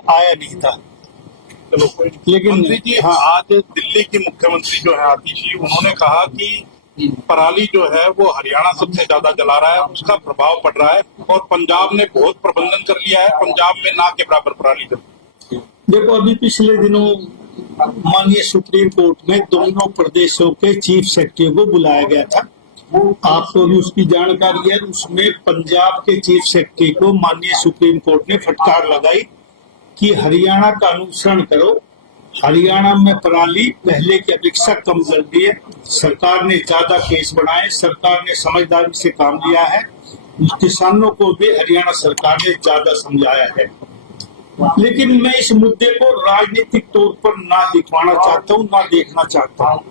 आया नहीं था। चलो लेकिन मंत्री जी, हाँ, आज दिल्ली की मुख्यमंत्री जो है आतिशी, उन्होंने कहा कि पराली जो है वो हरियाणा सबसे ज्यादा जला रहा है, उसका प्रभाव पड़ रहा है और पंजाब ने बहुत प्रबंधन कर लिया है, पंजाब में ना के बराबर पराली जल। देखो, अभी पिछले दिनों माननीय सुप्रीम कोर्ट में दोनों प्रदेशों के चीफ सेक्रेटरी को बुलाया गया था। आपको भी उसकी जानकारी है। उसमें पंजाब के चीफ सेक्रेटरी को माननीय सुप्रीम कोर्ट ने फटकार लगाई कि हरियाणा का अनुसरण करो। हरियाणा में पराली पहले की अपेक्षा कम जल रही है। सरकार ने ज्यादा केस बढ़ाए, सरकार ने समझदारी से काम लिया है। किसानों को भी हरियाणा सरकार ने ज्यादा समझाया है। लेकिन मैं इस मुद्दे को राजनीतिक तौर पर ना दिखवाना चाहता हूँ, ना देखना चाहता हूँ।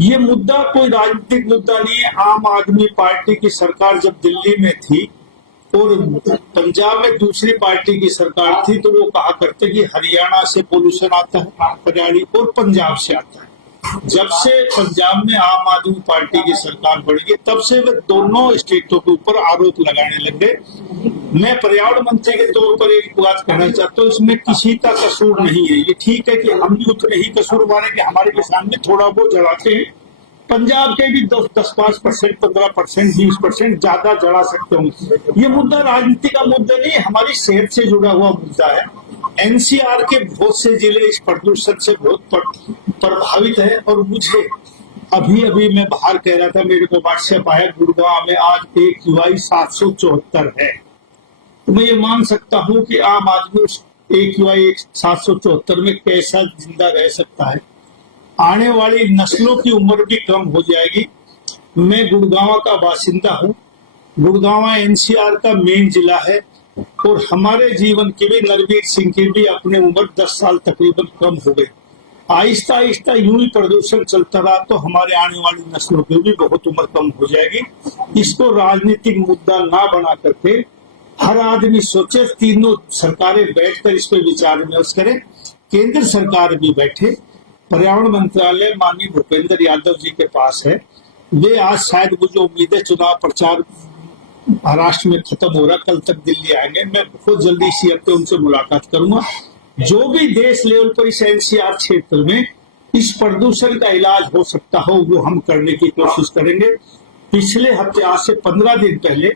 ये मुद्दा कोई राजनीतिक मुद्दा नहीं है। आम आदमी पार्टी की सरकार जब दिल्ली में थी और पंजाब में दूसरी पार्टी की सरकार थी, तो वो कहा करते कि हरियाणा से पोल्यूशन आता है पराली और पंजाब से आता है। जब से पंजाब में आम आदमी पार्टी की सरकार बढ़ी, तब से वे दोनों स्टेटों के ऊपर आरोप लगाने लगे। मैं पर्यावरण मंत्री के तौर पर एक बात कहना चाहता हूँ, इसमें किसी का कसूर नहीं है। ये ठीक है कि हम भी उतने ही कसूरवार हैं कि हमारे किसान भी थोड़ा बहुत जलाते हैं। पंजाब के भी 10-5%, 15%, 20% ज्यादा जला सकते होंगे। ये मुद्दा राजनीति का मुद्दा नहीं है, हमारी सेहत से जुड़ा हुआ मुद्दा है। एनसीआर के बहुत से जिले इस प्रदूषण से बहुत प्रभावित है। और मुझे अभी मैं बाहर कह रहा था, मेरे को व्हाट्सएप आया, गुड़गांव में आज AQI 774 है। तो मैं ये मान सकता हूँ कि आम आदमी उस AQI 774 में कैसा जिंदा रह सकता है। आने वाली नस्लों की उम्र भी कम हो जाएगी। मैं गुड़गांव का बासिंदा हूँ। गुड़गांव NCR का मेन जिला है और हमारे जीवन की भी, नरवीर सिंह की भी अपने उम्र 10 साल तकरीबन कम हो गई। आहिस्ता आहिस्ता यूं ही प्रदूषण चलता रहा तो हमारे आने वाली नस्लों की भी बहुत उम्र कम हो जाएगी। इसको राजनीतिक मुद्दा ना बना करके हर आदमी सोचे, तीनों सरकारें बैठकर इस पर विचार विमर्श करें, केंद्र सरकार भी बैठे। पर्यावरण मंत्रालय माननीय भूपेंद्र यादव जी के पास है। वे आज शायद, मुझे उम्मीद है, चुनाव प्रचार महाराष्ट्र में खत्म हो रहा, कल तक दिल्ली आएंगे। मैं बहुत जल्दी इसी हफ्ते उनसे मुलाकात करूंगा। जो भी देश लेवल पर इस NCR क्षेत्र में इस प्रदूषण का इलाज हो सकता हो, वो हम करने की कोशिश करेंगे। पिछले हफ्ते, आज से 15 दिन पहले,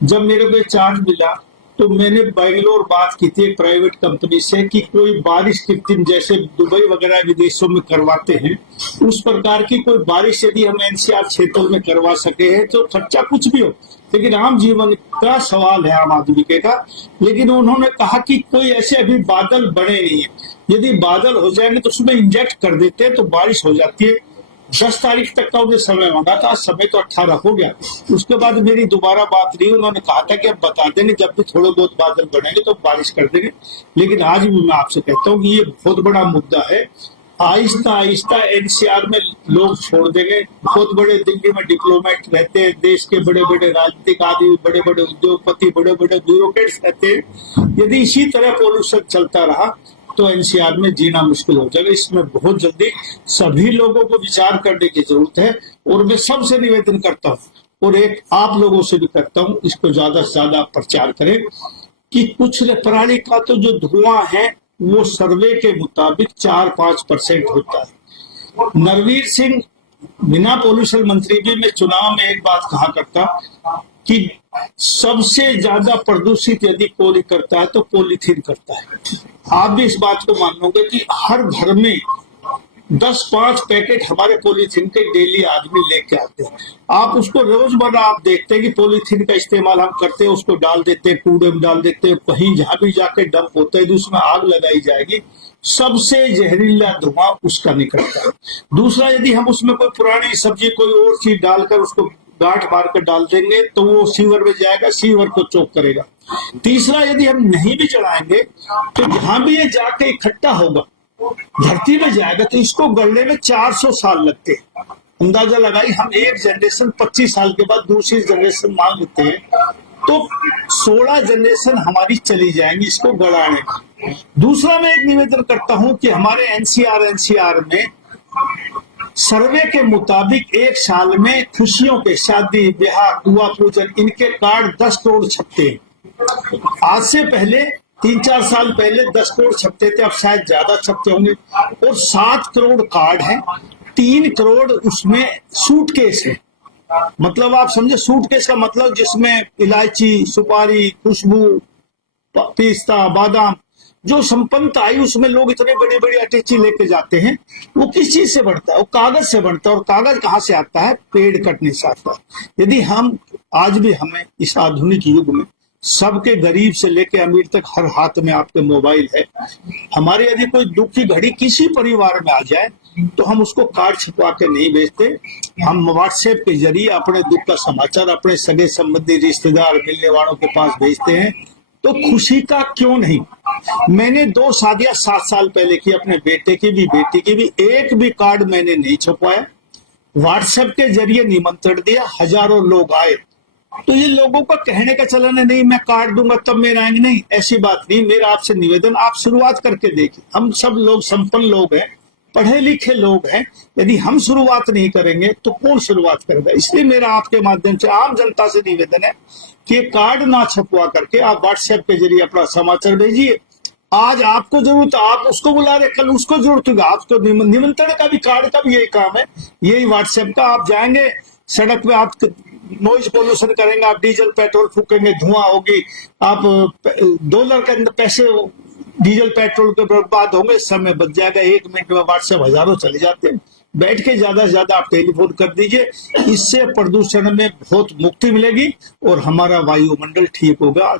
जब मेरे को चार्ज मिला तो मैंने बैंगलोर बात की थी एक प्राइवेट कंपनी से कि कोई बारिश कृत्रिम, जैसे दुबई वगैरह विदेशों में करवाते हैं, उस प्रकार की कोई बारिश यदि हम NCR क्षेत्र में करवा सके हैं तो खर्चा कुछ भी हो, लेकिन आम जीवन का सवाल है आम आदमी के का। लेकिन उन्होंने कहा कि कोई ऐसे अभी बादल बने नहीं है, यदि बादल हो जाएंगे तो उसमें इंजेक्ट कर देते हैं तो बारिश हो जाती है। 10 तारीख तक का उन्हें समय मांगा था, समय तो 18 हो गया। उसके बाद मेरी दोबारा बात रही, उन्होंने कहा था कि अब बता देंगे, जब भी थोड़े बहुत बादल बनेंगे तो बारिश कर देंगे। लेकिन आज भी मैं आपसे कहता हूँ कि ये बहुत बड़ा मुद्दा है। आहिस्ता आहिस्ता NCR में लोग छोड़ देंगे। बहुत बड़े दिल्ली में डिप्लोमेट रहते हैं, देश के बड़े बड़े राजनीतिक आदमी, बड़े बड़े उद्योगपति, बड़े बड़े ब्यूरोक्रेट्स रहते हैं। यदि इसी तरह पोल्यूशन चलता रहा तो NCR में जीना मुश्किल हो जाएगा। इसमें बहुत जल्दी सभी लोगों को विचार करने की जरूरत है। और मैं सबसे निवेदन करता हूँ और एक आप लोगों से भी करता हूँ, इसको ज्यादा से ज्यादा प्रचार करें कि कुछ पराली का तो जो धुआं है वो सर्वे के मुताबिक 4-5% होता है। नरवीर सिंह बिना पोल्यूशन मंत्री भी, मैं चुनाव में एक बात कहा करता कि सबसे ज्यादा प्रदूषित यदि कोई करता है तो पॉलीथीन करता है। आप भी इस बात को मान लोगे कि हर घर में 10-5 पैकेट हमारे पॉलीथीन के डेली आदमी लेके आते हैं। आप उसको रोजमर्रा आप देखते हैं कि पॉलीथीन का इस्तेमाल हम करते हैं, उसको डाल देते हैं, कूड़े में डाल देते हैं, कहीं जहां भी जाके डंप होता है तो उसमें आग लगाई जाएगी, सबसे जहरीला धुआं उसका निकलता है। दूसरा, यदि हम उसमें कोई पुरानी सब्जी, कोई और चीज डालकर उसको गांठ मार कर डाल देंगे तो वो सीवर में जाएगा, सीवर को चोक करेगा। तीसरा, यदि हम नहीं भी चढ़ाएंगे तो जहां भी ये जाके इकट्ठा होगा, धरती में जाएगा, तो इसको गलने में 400 साल लगते हैं। अंदाजा लगाई, हम एक जनरेशन 25 साल के बाद दूसरी जनरेशन मान लेते हैं तो 16 जनरेशन हमारी चली जाएंगी इसको गड़ाने में। दूसरा, मैं एक निवेदन करता हूं कि हमारे NCR में सर्वे के मुताबिक एक साल में खुशियों के, शादी ब्याह, दुआ पूजन, इनके कार्ड 10 करोड़ छपते हैं। आज से पहले 3-4 साल पहले 10 करोड़ छपते थे, अब शायद ज्यादा छपते होंगे। और 7 करोड़ कार्ड हैं, 3 करोड़ उसमें सूटकेस है। मतलब आप समझे, सूटकेस का मतलब जिसमें इलायची, सुपारी, खुशबू, पिस्ता, बादाम, जो संपन्नता आई उसमें लोग इतने बड़े बड़े अटैची लेके जाते हैं। वो किस चीज से बढ़ता है? वो कागज से बढ़ता है। और कागज कहाँ से आता है? पेड़ कटने से आता है। यदि हम आज भी हमें इस आधुनिक युग में सबके गरीब से लेके अमीर तक हर हाथ में आपके मोबाइल है, हमारे यदि कोई दुख की घड़ी किसी परिवार में आ जाए तो हम उसको कार्ड छिपवा के नहीं भेजते, हम व्हाट्सएप के जरिए अपने दुख का समाचार अपने सगे संबंधी, रिश्तेदार, मिलने वालों के पास भेजते हैं। तो खुशी का क्यों नहीं? मैंने 2 शादियां 7 साल पहले की, अपने बेटे की भी बेटी की भी, एक भी कार्ड मैंने नहीं छपवाया। व्हाट्सएप के जरिए निमंत्रण दिया, हजारों लोग आए। तो ये लोगों का कहने का चलन है, नहीं मैं कार्ड दूंगा तब मेरे आएंगे, नहीं, ऐसी बात नहीं। मेरा आपसे निवेदन, आप शुरुआत करके देखिए। हम सब लोग संपन्न लोग हैं, पढ़े लिखे लोग हैं। यदि हम शुरुआत नहीं करेंगे तो कौन शुरुआत करेगा? इसलिए मेरा आपके माध्यम से आम जनता से निवेदन है कि कार्ड ना छपवा करके आप व्हाट्सएप के जरिए अपना समाचार भेजिए। आज आपको जरूरत, आप उसको बुला रहे, कल उसको जरूरत होगा। आपको निमंत्रण का भी, कार्ड का भी यही काम है, यही व्हाट्सएप का। आप जाएंगे सड़क पे, आप नॉइज पोल्यूशन करेंगे, आप डीजल पेट्रोल फूकेंगे, धुआं होगी, आप $1 के अंदर पैसे डीजल पेट्रोल के बर्बाद होंगे, समय बच जाएगा। 1 मिनट में व्हाट्सएप हजारों चले जाते हैं। बैठ के ज्यादा से ज्यादा आप टेलीफोन कर दीजिए, इससे प्रदूषण में बहुत मुक्ति मिलेगी और हमारा वायुमंडल ठीक होगा।